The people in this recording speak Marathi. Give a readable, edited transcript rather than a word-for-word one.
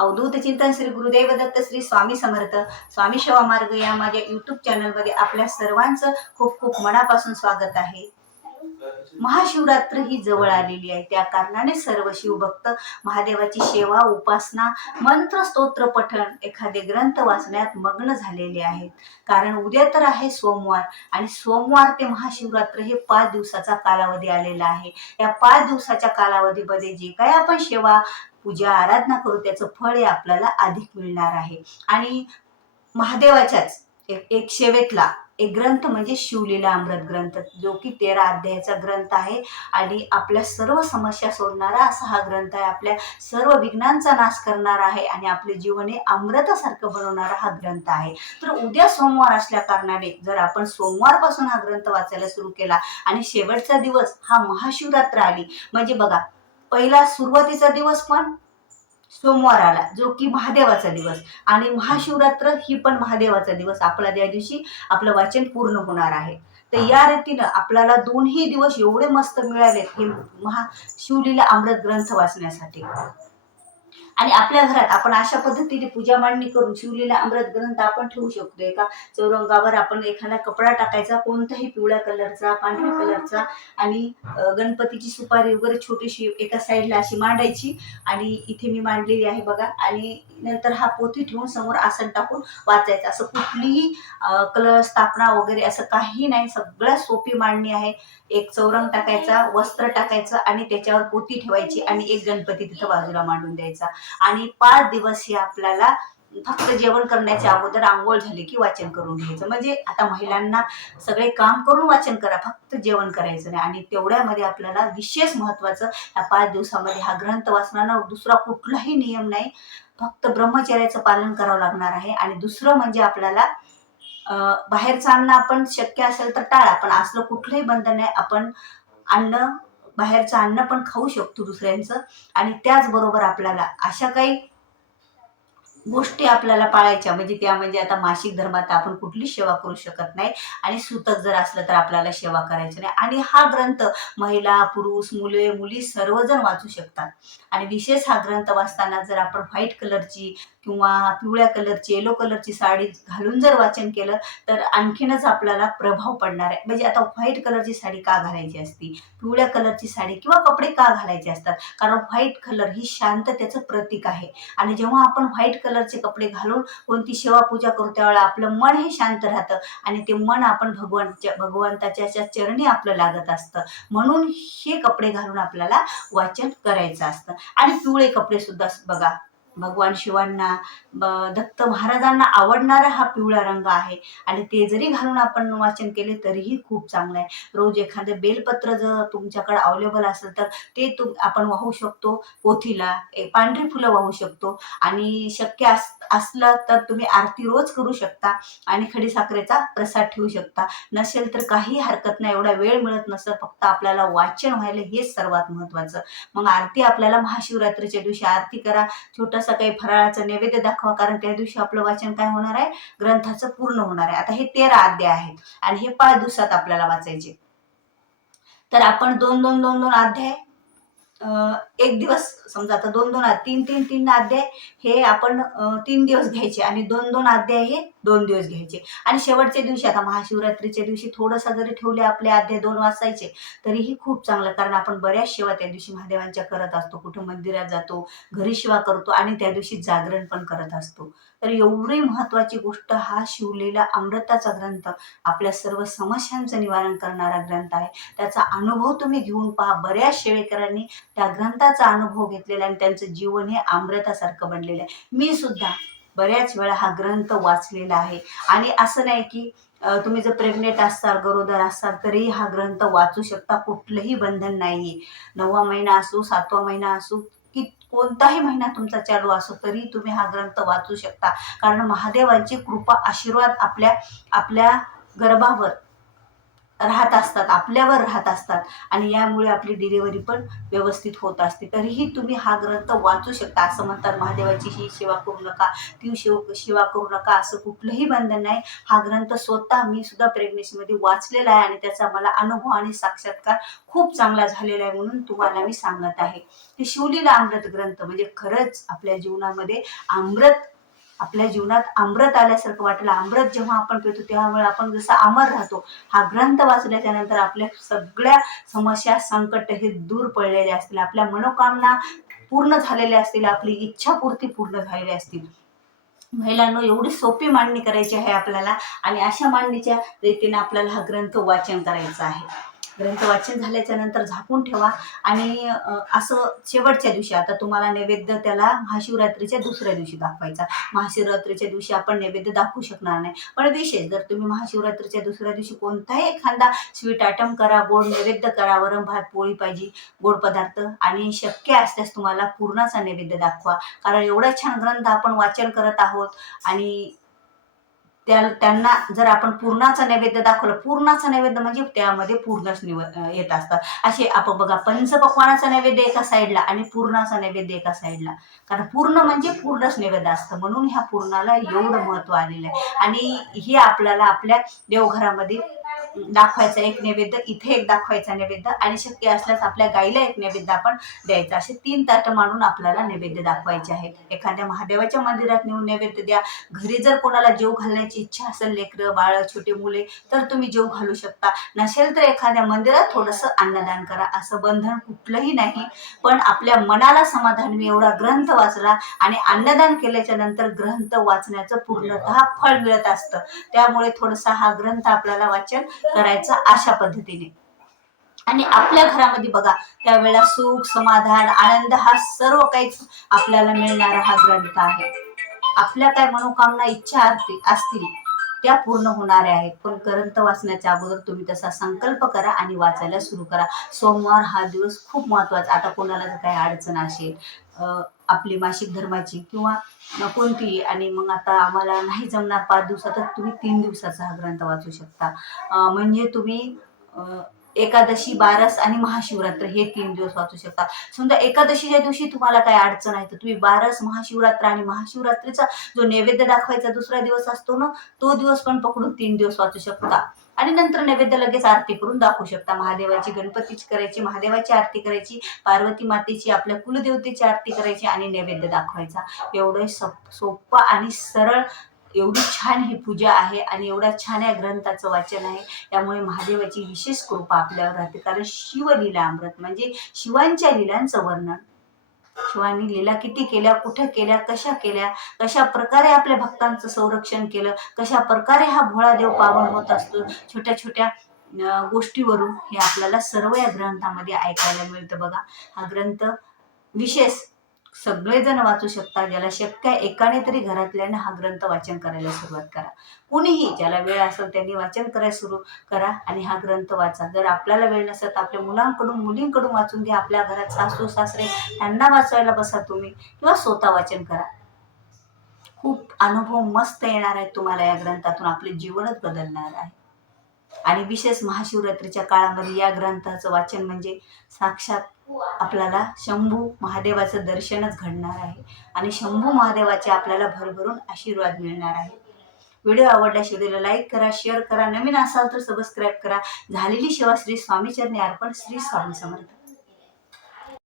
अवधूत चिंतन श्री गुरुदेव दत्त श्री स्वामी समर्थ स्वामी सेवा मार्ग या माझ्या यूट्यूब चॅनलमध्ये आपल्या सर्वांचं खूप खूप मनापासून स्वागत आहे। महाशिवरात्र ही जवळ आलेली आहे, त्या कारणाने सर्व शिवभक्त महादेवाची सेवा, उपासना, मंत्र, स्तोत्र पठण, एखादे ग्रंथ वाचण्यात मग्न झालेले आहेत। कारण उद्या तर आहे सोमवार आणि सोमवार ते महाशिवरात्र हे 5 दिवसाचा कालावधी आलेला आहे। या 5 दिवसाच्या कालावधीमध्ये जे काही आपण सेवा, पूजा, आराधना करू त्याचं फळ हे आपल्याला अधिक मिळणार आहे। आणि महादेवाच्याच एक सेवेतला एक ग्रंथ म्हणजे शिवलीला अमृत ग्रंथ, जो की 13 अध्यायाचा ग्रंथ आहे आणि आपल्या सर्व समस्या सोडणारा असा हा ग्रंथ आहे। आपल्या सर्व विघ्नांचा नाश करणारा आहे आणि आपले जीवन हे अमृतासारखं बनवणारा हा ग्रंथ आहे। तर उद्या सोमवार असल्या कारणाने जर आपण सोमवारपासून हा ग्रंथ वाचायला सुरू केला आणि शेवटचा दिवस हा महाशिवरात्र आली, म्हणजे बघा, पहिला सुरुवातीचा दिवस पण सोमवार आला, जो की महादेवाचा दिवस, आणि महाशिवरात्र ही पण महादेवाचा दिवस, आपला त्या दिवशी आपलं वाचन पूर्ण होणार आहे। तर या रीतीनं आपल्याला दोन्ही दिवस एवढे मस्त मिळाले हे शिवलीला अमृत ग्रंथ वाचण्यासाठी। आणि आपल्या घरात आपण अशा पद्धतीने पूजा मांडणी करून शिवलीला अमृत ग्रंथ आपण ठेवू शकतो। एका चौरंगावर आपण एखादा कपडा टाकायचा, कोणताही पिवळ्या कलरचा, पांढऱ्या कलरचा, आणि गणपतीची सुपारी वगैरे छोटीशी एका साईडला अशी मांडायची, आणि इथे मी मांडलेली आहे बघा, आणि नंतर हा पोथी ठेवून समोर आसन टाकून वाचायचं। असं कुठलीही कलर स्थापना वगैरे असं काही नाही, सगळ्यात सोपी मांडणी आहे। एक चौरंग टाकायचा, वस्त्र टाकायचं आणि त्याच्यावर पोथी ठेवायची आणि एक गणपती तिथं बाजूला मांडून द्यायचा, आणि 5 दिवस हे आपल्याला फक्त जेवण करण्याच्या अगोदर आंघोळ झाली की वाचन करून घ्यायचं। म्हणजे आता महिलांना सगळे काम करून वाचन करा, फक्त जेवण करायचं नाही। आणि तेवढ्यामध्ये आपल्याला विशेष महत्वाचं, या 5 दिवसामध्ये हा ग्रंथ वाचताना दुसरा कुठलाही नियम नाही, फक्त ब्रह्मचर्याचं पालन करावं लागणार आहे। आणि दुसरं म्हणजे आपल्याला बाहेरचं अन्न आपण शक्य असेल तर टाळा, पण असलं कुठलंही बंधन नाही, आपण अन्न, बाहेरचं अन्न पण खाऊ शकतो दुसऱ्यांचं। आणि त्याचबरोबर आपल्याला अशा काही गोष्टी आपल्याला पाळायच्या, म्हणजे त्या म्हणजे आता मासिक धर्मात आपण कुठलीच सेवा करू शकत नाही, आणि सूतक जर असलं तर आपल्याला सेवा करायची नाही। आणि हा ग्रंथ महिला, पुरुष, मुले, मुली सर्वजण वाचू शकतात। आणि विशेष हा ग्रंथ वाचताना जर आपण व्हाईट कलरची किंवा पिवळ्या कलरची, येलो कलरची साडी घालून जर वाचन केलं तर आणखीनच आपल्याला प्रभाव पडणार आहे। म्हणजे आता व्हाईट कलरची साडी का घालायची असती, पिवळ्या कलरची साडी किंवा कपडे का घालायचे असतात, कारण व्हाईट कलर ही शांततेचं प्रतीक आहे। आणि जेव्हा आपण व्हाईट कलरचे कपडे घालून कोणती सेवा पूजा करू त्यावेळेला आपलं मन हे शांत राहतं, आणि ते मन आपण भगवंताच्या चरणी आपलं लागत असतं। म्हणून हे कपडे घालून आपल्याला वाचन करायचं असतं। आणि पिवळे कपडे सुद्धा बघा, भगवान शिवांना, दत्त महाराजांना आवडणारा हा पिवळा रंग आहे, आणि ते जरी घालून आपण वाचन केले तरीही खूप चांगलं आहे। रोज एखादं बेलपत्र जर तुमच्याकडे अवेलेबल असेल तर ते आपण वाहू शकतो पोथीला, पांढरी फुलं वाहू शकतो, आणि शक्य असलं तर तुम्ही आरती रोज करू शकता, आणि खडीसाखरेचा प्रसाद ठेवू शकता। नसेल तर काही हरकत नाही, एवढा वेळ मिळत नसेल, फक्त आपल्याला वाचन व्हायला हेच सर्वात महत्वाचं। मग आरती आपल्याला महाशिवरात्रीच्या दिवशी आरती करा, छोटासा काही फराळाचा नैवेद्य दाखवा, कारण त्या दिवशी आपलं वाचन काय होणार आहे, ग्रंथाचं पूर्ण होणार आहे। आता हे 13 अध्याय आहेत आणि हे 5 दिवसात आपल्याला वाचायचे। तर आपण दोन दोन अध्याय एक दिवस, समजा आता तीन अध्याय हे आपण 3 दिवस घ्यायचे, आणि 2 अध्याय हे 2 दिवस घ्यायचे। आणि शेवटच्या दिवशी, आता महाशिवरात्रीच्या दिवशी थोडंसं जरी ठेवले आपले अध्याय 2 वाचायचे तरीही खूप चांगलं, कारण आपण बऱ्याच सेवा त्या दिवशी महादेवांच्या करत असतो, कुठं मंदिरात जातो, घरी सेवा करतो, आणि त्या दिवशी जागरण पण करत असतो। तर एवढी महत्वाची गोष्ट हा शिवलीला अमृताचा ग्रंथ आपल्या सर्व समस्यांचं निवारण करणारा ग्रंथ आहे। त्याचा अनुभव तुम्ही घेऊन पहा, बऱ्याच सेवेकरांनी त्या ग्रंथाचा अनुभव घेतलेला आणि त्यांचं जीवन हे अमृतासारखं बनलेलं आहे। मी सुद्धा बऱ्याच वेळा हा ग्रंथ वाचलेला आहे, आणि असं नाही की तुम्ही जर प्रेग्नेंट असाल, गरोदर असाल तरी हा ग्रंथ वाचू शकता, कुठलंही बंधन नाही। 9वा महिना असो, 7वा महिना असो, की कोणताही महिना तुमचा चालू असो तरी तुम्ही हा ग्रंथ वाचू शकता, कारण महादेवांची कृपा, आशीर्वाद आपल्या गर्भावर राहत असतात, आपल्यावर राहत असतात आणि यामुळे आपली डिलिव्हरी पण व्यवस्थित होत असते. तरीही तुम्ही हा ग्रंथ वाचू शकता. असं म्हणतात महादेवाची ही सेवा करू नका, ती सेवा करू नका, असं कुठलंही बंधन नाही. हा ग्रंथ स्वतः मी सुद्धा प्रेग्नेन्सीमध्ये वाचलेला आहे आणि त्याचा मला अनुभव आणि साक्षात्कार खूप चांगला झालेला आहे, म्हणून तुम्हाला मी सांगत आहे. हे शिवलीला अमृत ग्रंथ म्हणजे खरंच आपल्या जीवनामध्ये अमृत, आपल्या जीवनात अमृत आल्यासारखं वाटलं. अमृत जेव्हा आपण पितो त्यामुळे आपण जसं अमर राहतो. हा ग्रंथ वाचल्याच्या नंतर आपल्या सगळ्या समस्या, संकट हे दूर पडलेले असतील, आपल्या मनोकामना पूर्ण झालेल्या असतील, आपली इच्छापूर्ती पूर्ण झालेली असतील. महिलांनो, एवढी सोपी मांडणी करायची आहे आपल्याला आणि अशा मांडणीच्या रीतीने आपल्याला हा ग्रंथ वाचन करायचा आहे. ग्रंथ वाचन झाल्याच्या नंतर झाकून ठेवा आणि असं शेवटच्या दिवशी, आता तुम्हाला नैवेद्य त्याला महाशिवरात्रीच्या दुसऱ्या दिवशी दाखवायचा. महाशिवरात्रीच्या दिवशी आपण नैवेद्य दाखवू शकणार नाही, पण विशेष जर तुम्ही महाशिवरात्रीच्या दुसऱ्या दिवशी कोणताही एखादा स्वीट आयटम करा, गोड नैवेद्य करा, वरण भात पोळी पाहिजे, गोड पदार्थ, आणि शक्य असल्यास तुम्हाला पूर्णाचा नैवेद्य दाखवा. कारण एवढा छान ग्रंथ आपण वाचन करत आहोत आणि त्यांना जर आपण पूर्णाचा नैवेद्य दाखवलं, पूर्णाचा नैवेद्य म्हणजे त्यामध्ये पूर्णच येत असतात. असे आपण बघा, पंचपक्वानाचा नैवेद्य एका साईडला आणि पूर्णाचा नैवेद्य एका साईडला, कारण पूर्ण म्हणजे पूर्णच नैवेद्य असतं, म्हणून ह्या पूर्णाला एवढं महत्व आलेलं आहे. आणि हे आपल्याला आपल्या देवघरामध्ये दाखवायचा एक नैवेद्य, इथे एक दाखवायचा नैवेद्य आणि शक्य असल्यास आपल्या गाईला एक नैवेद्य आपण द्यायचा. असे 3 ताट मांडून आपल्याला नैवेद्य दाखवायचे आहेत. एखाद्या महादेवाच्या मंदिरात नेऊन नैवेद्य द्या. घरी जर कोणाला जेव घालण्याची इच्छा असेल, लेकरं बाळ छोटे मुले, तर तुम्ही जेव घालू शकता. नसेल तर एखाद्या मंदिरात थोडंसं अन्नदान करा. असं बंधन कुठलंही नाही, पण आपल्या मनाला समाधान, मी एवढा ग्रंथ वाचला आणि अन्नदान केल्याच्या नंतर ग्रंथ वाचण्याचं पूर्णतः फळ मिळत असतं. त्यामुळे थोडासा हा ग्रंथ आपल्याला वाचन करायचा अशा पद्धतीने. आणि आपल्या घरामध्ये बघा, त्यावेळेला सुख, समाधान, आनंद हा सर्व काही आपल्याला मिळणारा हा ग्रंथ आहे. आपल्या काय मनोकामना, इच्छा असतील त्या पूर्ण होणाऱ्या आहेत. पण ग्रंथ वाचण्याच्या अगोदर तुम्ही तसा संकल्प करा आणि वाचायला सुरू करा. सोमवार हा दिवस खूप महत्वाचा. आता कोणाला जर काही अडचण असेल, आपली मासिक धर्माची किंवा कोणती, आणि मग आता आम्हाला नाही जमणार 5 दिवसात, तर तुम्ही 3 दिवसाचा हा ग्रंथ वाचू शकता. म्हणजे तुम्ही एकादशी, बारस आणि महाशिवरात्र हे 3 दिवस वाचू शकता. समजा एकादशीच्या दिवशी तुम्हाला काय अडचण आहे, तर तुम्ही बारस, महाशिवरात्र आणि महाशिवरात्रीचा जो नैवेद्य दाखवायचा दुसरा दिवस असतो ना, तो दिवस पण पकडून 3 दिवस वाचू शकता. आणि नंतर नैवेद्य लगेच आरती करून दाखवू शकता. महादेवाची, गणपतीची करायची, महादेवाची आरती करायची, पार्वती मातेची, आपल्या कुलदेवतेची आरती करायची आणि नैवेद्य दाखवायचा. एवढं सोपं आणि सरळ, एवढी छान ही पूजा आहे आणि एवढा छान या ग्रंथाचं वाचन आहे. त्यामुळे महादेवाची विशेष कृपा आपल्यावर राहते. कारण शिवलीला अमृत म्हणजे शिवांच्या लीलांचं वर्णन. शिवांनी लीला किती केल्या, कुठे केल्या, कशा प्रकारे आपल्या भक्तांचं संरक्षण केलं, कशा प्रकारे हा भोळा देव पावन होत असतो छोट्या छोट्या गोष्टीवरून, हे आपल्याला सर्व या ग्रंथामध्ये ऐकायला मिळतं. बघा, हा ग्रंथ विशेष सगळेजण वाचू शकतात. ज्याला शक्य आहे एकाने तरी घरातल्याने हा ग्रंथ वाचन करायला सुरुवात करा. कुणीही ज्याला वेळ असेल त्यांनी वाचन करायला सुरू करा आणि हा ग्रंथ वाचा. जर आपल्याला वेळ नसेल तर आपल्या मुलांकडून, मुलींकडून वाचून घ्या. आपल्या घरात सासू सासरे त्यांना वाचायला बसा तुम्ही, किंवा स्वतः वाचन करा. खूप अनुभव मस्त येणार आहेत तुम्हाला या ग्रंथातून. आपले जीवनच बदलणार आहे. आणि विशेष महाशिवरात्रीच्या काळामध्ये या ग्रंथाचं वाचन म्हणजे साक्षात आपल्याला शंभू महादेवाचं दर्शनच घडणार आहे आणि शंभू महादेवाचे आपल्याला भरभरून आशीर्वाद मिळणार आहे. व्हिडिओ आवडल्यास व्हिडिओला लाईक करा, शेअर करा, नवीन असाल तर सबस्क्राईब करा. झालेली सेवा श्री स्वामी चरणी अर्पण. श्री स्वामी समर्थ.